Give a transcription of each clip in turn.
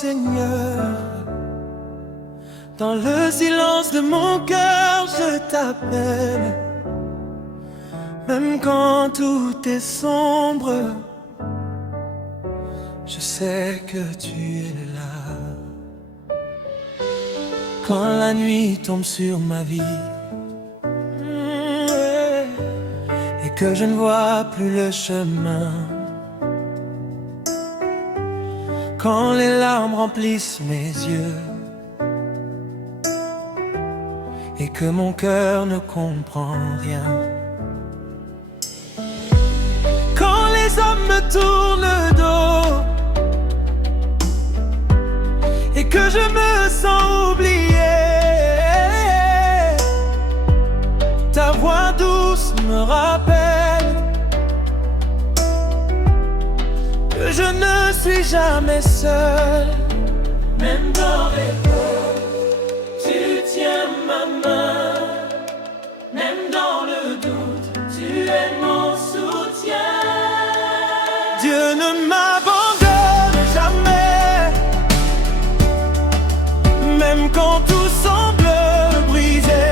Seigneur. Dans le silence de mon cœur, je t'appelle. Même quand tout est sombre, je sais que tu es là. Quand la nuit tombe sur ma vie et que je ne vois plus le chemin, quand les larmes remplissent mes yeux et que mon cœur ne comprend rien, quand les hommes me tournent le dos et que je me sens oublié, ta voix douce me rappelle que je ne suis jamais seul. Même dans les peurs, tu tiens ma main. Même dans le doute, tu es mon soutien. Dieu ne m'abandonne jamais. Même quand tout semble brisé,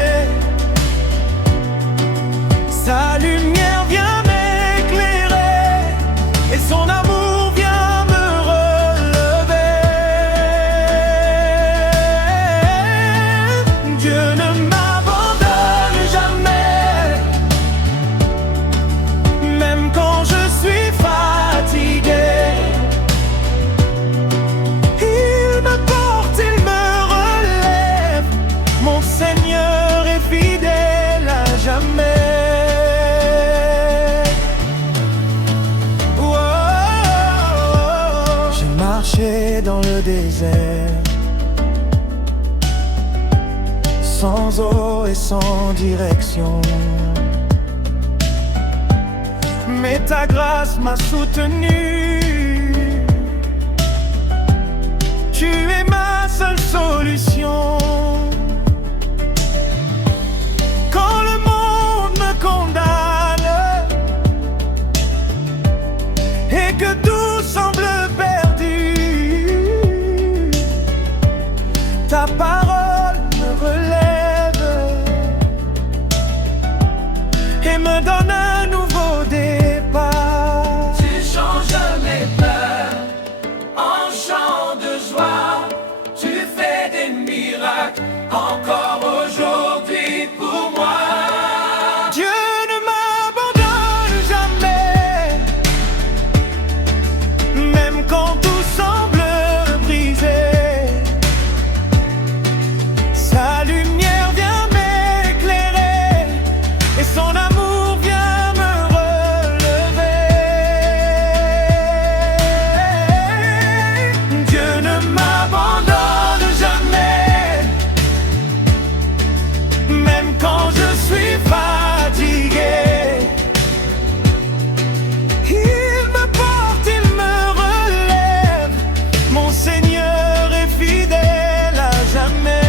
sa lumière vient m'éclairer et son amour vient me relever. Dieu ne m'abandonne jamais. Même quand je suis fatigué, il me porte, il me relève. Mon Seigneur est fidèle à jamais. Dans le désert, sans eau et sans direction, mais ta grâce m'a soutenu. Tu es ma seule solution. Quand le monde me condamne et que tout semble ta parole me relève et me donne un nouveau départ. Tu changes mes peurs en chants de joie. Tu fais des miracles encore aujourd'hui pour moi. Dieu ne m'abandonne jamais. Même quand tout semble brisé, sa lumière vient m'éclairer et son amour vient me relever. Dieu ne m'abandonne jamais. Même quand je suis fatigué, il me porte, il me relève. Mon Seigneur est fidèle à jamais.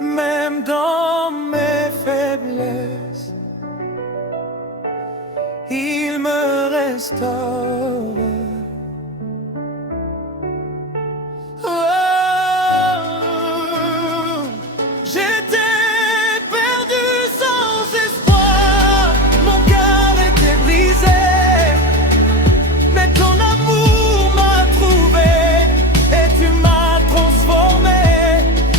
Même dans mes faiblesses, il me restaure. J'étais perdu sans espoir, mon cœur était brisé, mais ton amour m'a trouvé et tu m'as transformé.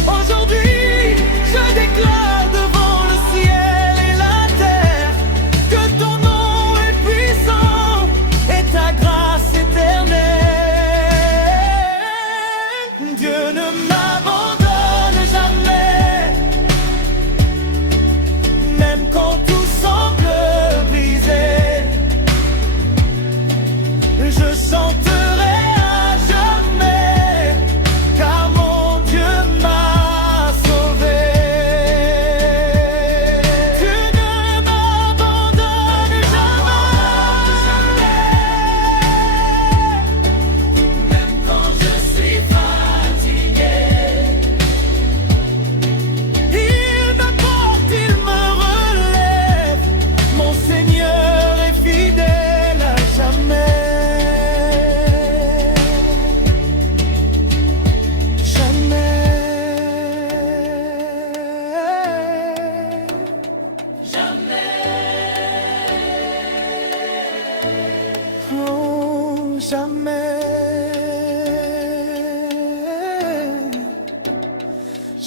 Aujourd'hui, je déclare devant le ciel et la terre que ton nom est puissant et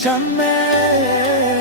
jamais.